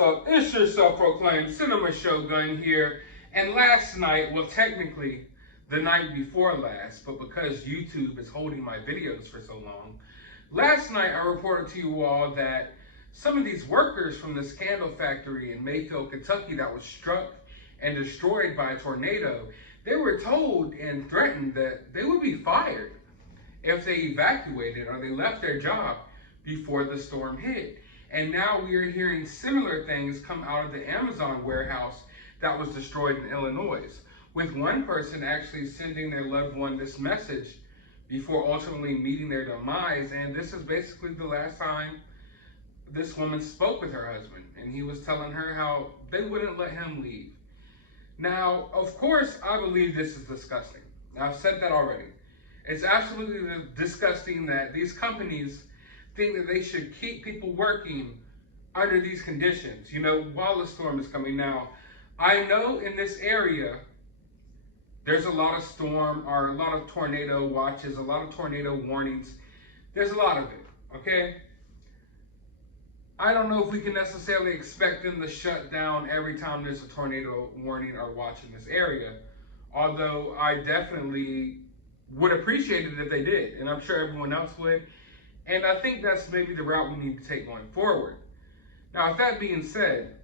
up? It's your self-proclaimed cinema shogun here. And last night, well technically the night before last, but because YouTube is holding my videos for so long, last night I reported to you all that some of these workers from this candle factory in Mayfield, Kentucky that was struck and destroyed by a tornado, they were told and threatened that they would be fired if they evacuated or they left their job before the storm hit. And now we are hearing similar things come out of the Amazon warehouse that was destroyed in Illinois, with one person actually sending their loved one this message before ultimately meeting their demise. And this is basically the last time this woman spoke with her husband, and he was telling her how they wouldn't let him leave. Now, of course, I believe this is disgusting. I've said that already. It's absolutely disgusting that these companies think that they should keep people working under these conditions, you know, while the storm is coming. Now, I know in this area, there's a lot of storm or a lot of tornado watches, a lot of tornado warnings. There's a lot of it, okay? I don't know if we can necessarily expect them to shut down every time there's a tornado warning or watch in this area, although I definitely would appreciate it if they did, and I'm sure everyone else would. And I think that's maybe the route we need to take going forward. Now, with that being said,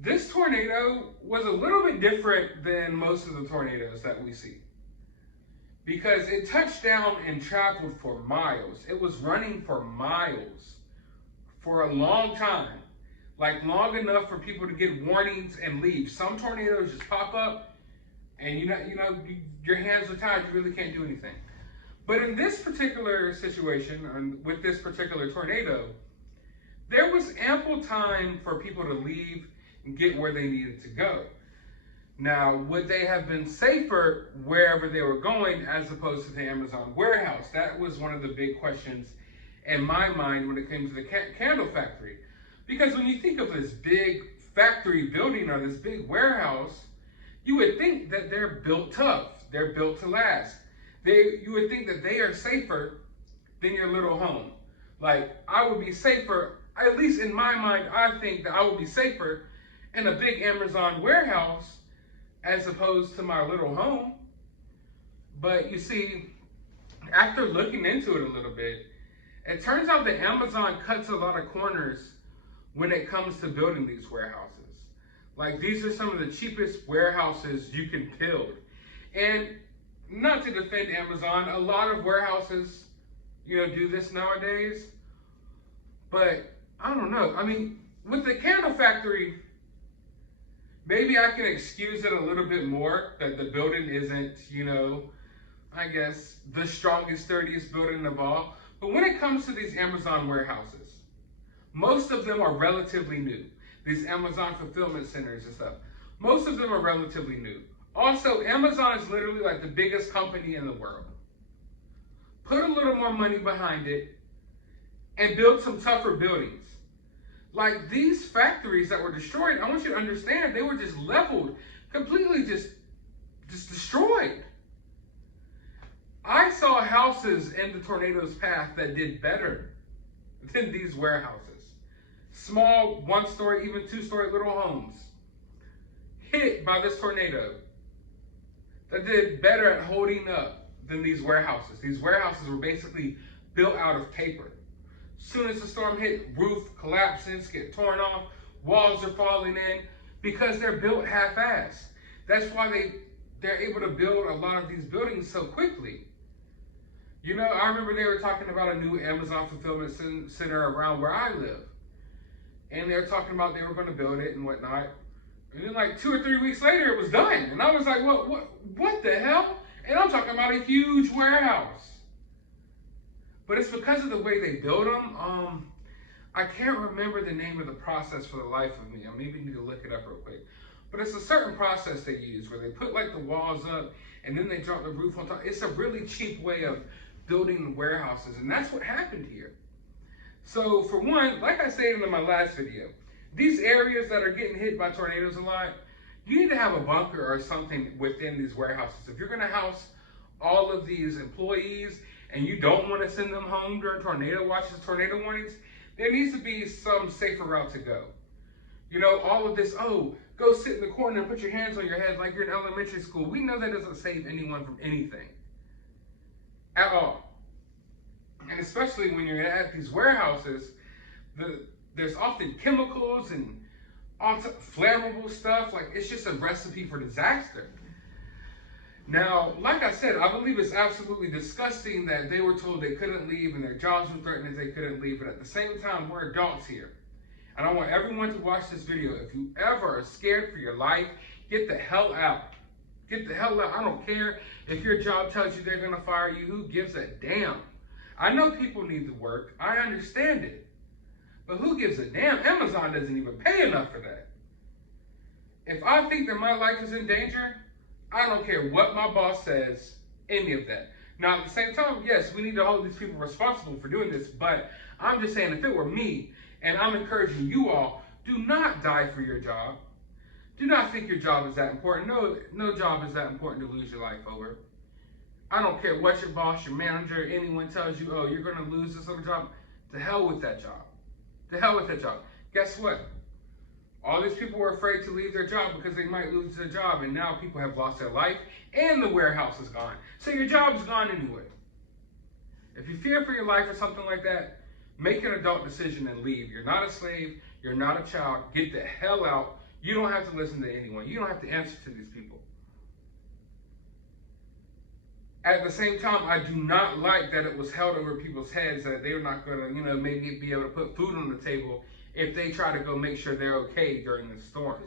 this tornado was a little bit different than most of the tornadoes that we see, because it touched down and traveled for miles. It was running for miles for a long time, like long enough for people to get warnings and leave. Some tornadoes just pop up and your hands are tied, you really can't do anything. But in this particular situation, with this particular tornado, there was ample time for people to leave and get where they needed to go. Now, would they have been safer wherever they were going as opposed to the Amazon warehouse? That was one of the big questions in my mind when it came to the candle factory. Because when you think of this big factory building or this big warehouse, you would think that they're built tough, they're built to last. You would think that they are safer than your little home. Like, I would be safer, at least in my mind, I think that I would be safer in a big Amazon warehouse as opposed to my little home. But you see, after looking into it a little bit, it turns out that Amazon cuts a lot of corners when it comes to building these warehouses. Like, these are some of the cheapest warehouses you can build. And not to defend Amazon, a lot of warehouses, do this nowadays. But I don't know. I mean, with the candle factory, maybe I can excuse it a little bit more that the building isn't, I guess, the strongest, sturdiest building of all. But when it comes to these Amazon warehouses, most of them are relatively new. These Amazon fulfillment centers and stuff, most of them are relatively new. Also, Amazon is literally like the biggest company in the world. Put a little more money behind it and build some tougher buildings. Like these factories that were destroyed, I want you to understand, they were just leveled, completely just destroyed. I saw houses in the tornado's path that did better than these warehouses. Small, one-story, even two-story little homes hit by this tornado that did better at holding up than these warehouses. These warehouses were basically built out of paper. As soon as the storm hit, roof collapses, get torn off, walls are falling in, because they're built half-assed. That's why they're able to build a lot of these buildings so quickly. I remember they were talking about a new Amazon fulfillment center around where I live. And they were talking about they were going to build it and whatnot. And then like 2 or 3 weeks later, it was done. And I was like, what the hell? And I'm talking about a huge warehouse. But it's because of the way they build them. I can't remember the name of the process for the life of me. I maybe need to look it up real quick. But it's a certain process they use where they put like the walls up and then they drop the roof on top. It's a really cheap way of building the warehouses. And that's what happened here. So for one, like I stated in my last video, these areas that are getting hit by tornadoes a lot, you need to have a bunker or something within these warehouses. If you're going to house all of these employees and you don't want to send them home during tornado watches, tornado warnings, there needs to be some safer route to go. You know, all of this, oh, go sit in the corner and put your hands on your head like you're in elementary school. We know that doesn't save anyone from anything at all. And especially when you're at these warehouses, there's often chemicals and flammable stuff. Like, it's just a recipe for disaster. Now, like I said, I believe it's absolutely disgusting that they were told they couldn't leave and their jobs were threatened if they couldn't leave. But at the same time, we're adults here. And I want everyone to watch this video. If you ever are scared for your life, get the hell out. Get the hell out. I don't care if your job tells you they're going to fire you. Who gives a damn? I know people need to work. I understand it. But who gives a damn? Amazon doesn't even pay enough for that. If I think that my life is in danger, I don't care what my boss says, any of that. Now, at the same time, yes, we need to hold these people responsible for doing this, but I'm just saying, if it were me, and I'm encouraging you all, do not die for your job. Do not think your job is that important. No job is that important to lose your life over. I don't care what your boss, your manager, anyone tells you, oh, you're going to lose this other job. To hell with that job. To hell with that job. Guess what? All these people were afraid to leave their job because they might lose their job, and now people have lost their life, and the warehouse is gone. So your job is gone anyway. If you fear for your life or something like that, make an adult decision and leave. You're not a slave. You're not a child. Get the hell out. You don't have to listen to anyone. You don't have to answer to these people. At the same time, I do not like that it was held over people's heads that they're not going to, maybe be able to put food on the table if they try to go make sure they're okay during the storm.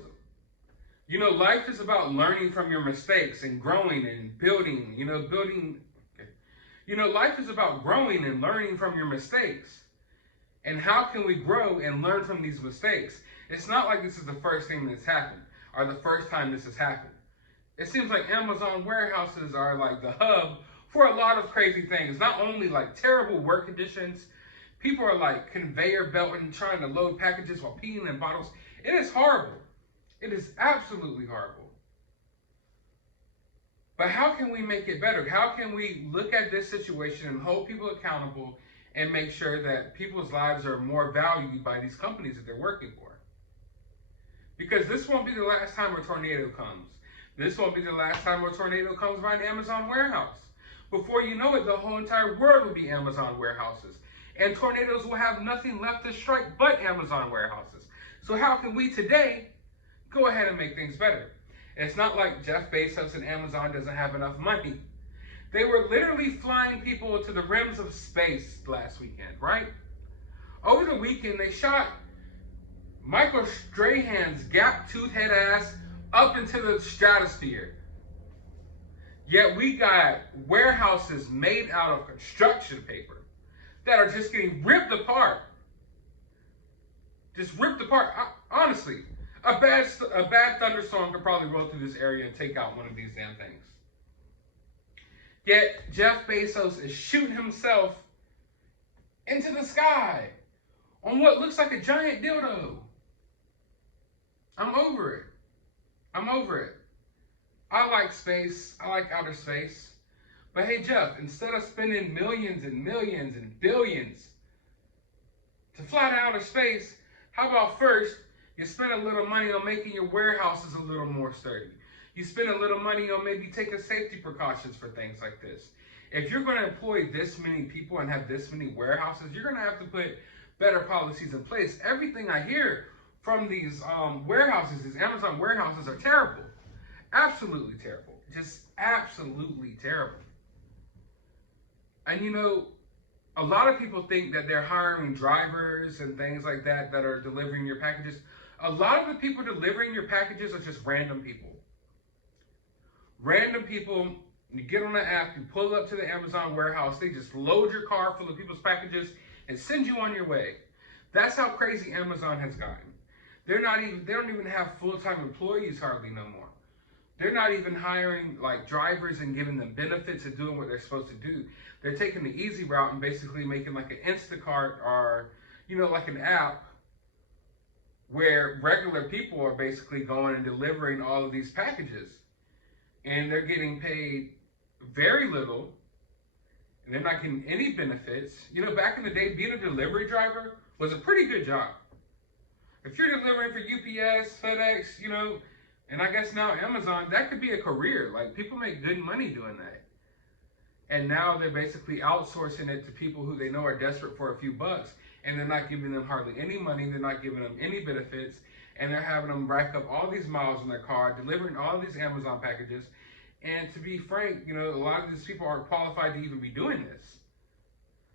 Life is about learning from your mistakes and growing and building, life is about growing and learning from your mistakes. And how can we grow and learn from these mistakes? It's not like this is the first thing that's happened or the first time this has happened. It seems like Amazon warehouses are like the hub for a lot of crazy things. Not only like terrible work conditions, people are like conveyor belting, trying to load packages while peeing in bottles. It is horrible. It is absolutely horrible. But how can we make it better? How can we look at this situation and hold people accountable and make sure that people's lives are more valued by these companies that they're working for? Because this won't be the last time a tornado comes. This won't be the last time a tornado comes by an Amazon warehouse. Before you know it, the whole entire world will be Amazon warehouses. And tornadoes will have nothing left to strike but Amazon warehouses. So how can we today go ahead and make things better? It's not like Jeff Bezos and Amazon doesn't have enough money. They were literally flying people to the rims of space last weekend, right? Over the weekend, they shot Michael Strahan's gap-toothed head ass up into the stratosphere. Yet we got warehouses made out of construction paper that are just getting ripped apart. Just ripped apart. Honestly, a bad thunderstorm could probably roll through this area and take out one of these damn things. Yet Jeff Bezos is shooting himself into the sky on what looks like a giant dildo. I'm over it. I'm over it. I like space. I like outer space. But hey, Jeff, instead of spending millions and millions and billions to fly to outer space, how about first you spend a little money on making your warehouses a little more sturdy? You spend a little money on maybe taking safety precautions for things like this. If you're going to employ this many people and have this many warehouses, you're going to have to put better policies in place. Everything I hear from these warehouses, these Amazon warehouses, are terrible. Absolutely terrible. Just absolutely terrible. And a lot of people think that they're hiring drivers and things like that that are delivering your packages. A lot of the people delivering your packages are just random people. Random people, you get on the app, you pull up to the Amazon warehouse, they just load your car full of people's packages and send you on your way. That's how crazy Amazon has gotten. They don't even have full-time employees hardly no more. They're not even hiring like drivers and giving them benefits of doing what they're supposed to do. They're taking the easy route and basically making like an Instacart or, like an app where regular people are basically going and delivering all of these packages. And they're getting paid very little, and they're not getting any benefits. Back in the day, being a delivery driver was a pretty good job. If you're delivering for UPS, FedEx, you know, and I guess now Amazon, that could be a career. Like, people make good money doing that. And now they're basically outsourcing it to people who they know are desperate for a few bucks, and they're not giving them hardly any money, they're not giving them any benefits, and they're having them rack up all these miles in their car, delivering all these Amazon packages. And to be frank, you know, a lot of these people aren't qualified to even be doing this.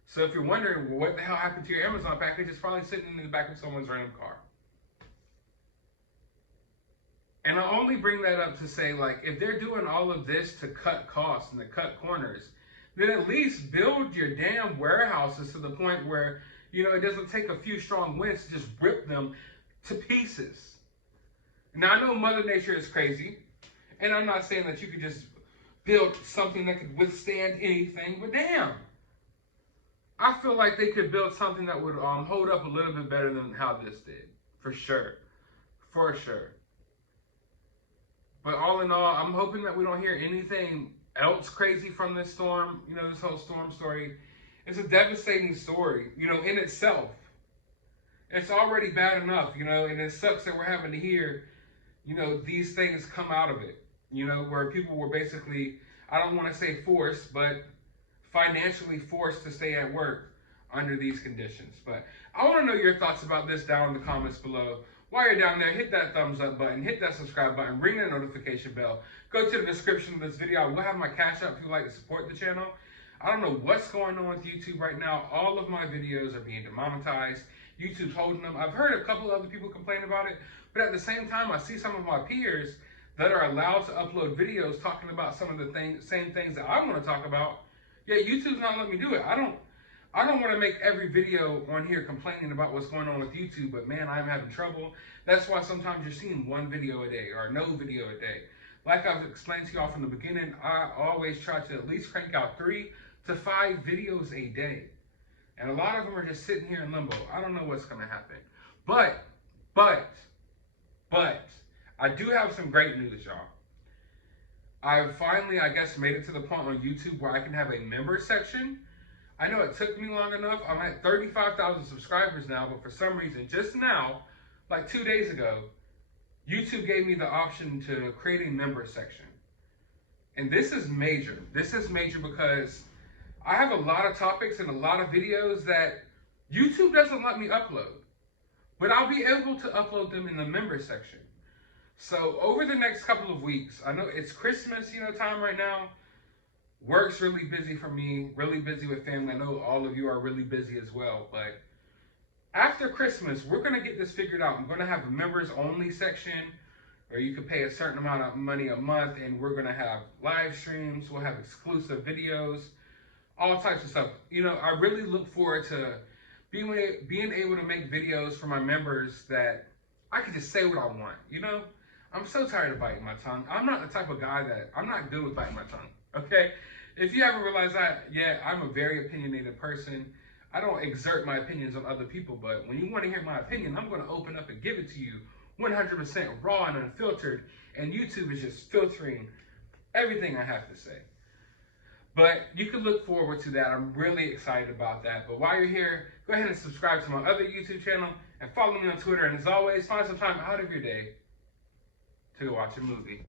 So if you're wondering, well, what the hell happened to your Amazon package, it's probably sitting in the back of someone's random car. And I only bring that up to say, like, if they're doing all of this to cut costs and to cut corners, then at least build your damn warehouses to the point where, you know, it doesn't take a few strong winds to just rip them to pieces. Now, I know Mother Nature is crazy, and I'm not saying that you could just build something that could withstand anything, but damn, I feel like they could build something that would hold up a little bit better than how this did, for sure, for sure. But all in all, I'm hoping that we don't hear anything else crazy from this storm. You know, this whole storm story. It's a devastating story, you know, in itself. It's already bad enough, you know, and it sucks that we're having to hear, you know, these things come out of it. You know, where people were basically, I don't want to say forced, but financially forced to stay at work under these conditions. But I want to know your thoughts about this down in the comments below. While you're down there, hit that thumbs up button, hit that subscribe button, ring that notification bell. Go to the description of this video. I will have my cash app if you'd like to support the channel. I don't know what's going on with YouTube right now. All of my videos are being demonetized. YouTube's holding them. I've heard a couple other people complain about it, but at the same time, I see some of my peers that are allowed to upload videos talking about some of the same things that I want to talk about. Yeah, YouTube's not letting me do it. I don't want to make every video on here complaining about what's going on with YouTube, but man, I'm having trouble. That's why sometimes you're seeing one video a day or no video a day. Like I've explained to y'all from the beginning, I always try to at least crank out 3 to 5 videos a day. And a lot of them are just sitting here in limbo. I don't know what's going to happen. But, I do have some great news, y'all. I've finally, I guess, made it to the point on YouTube where I can have a member section. I know it took me long enough. I'm at 35,000 subscribers now, but for some reason, just now, like 2 days ago, YouTube gave me the option to create a member section. And this is major. This is major because I have a lot of topics and a lot of videos that YouTube doesn't let me upload. But I'll be able to upload them in the member section. So over the next couple of weeks, I know it's Christmas, you know, time right now. Work's really busy for me, really busy with family. I know all of you are really busy as well, but after Christmas, we're going to get this figured out. I'm going to have a members only section where you can pay a certain amount of money a month, and we're going to have live streams. We'll have exclusive videos, all types of stuff. You know, I really look forward to being able to make videos for my members that I can just say what I want, you know? I'm so tired of biting my tongue. I'm not the type of guy that, I'm not good with biting my tongue, okay? If you haven't realized that, yeah, I'm a very opinionated person. I don't exert my opinions on other people, but when you want to hear my opinion, I'm going to open up and give it to you 100% raw and unfiltered, and YouTube is just filtering everything I have to say. But you can look forward to that. I'm really excited about that. But while you're here, go ahead and subscribe to my other YouTube channel and follow me on Twitter. And as always, find some time out of your day to go watch a movie.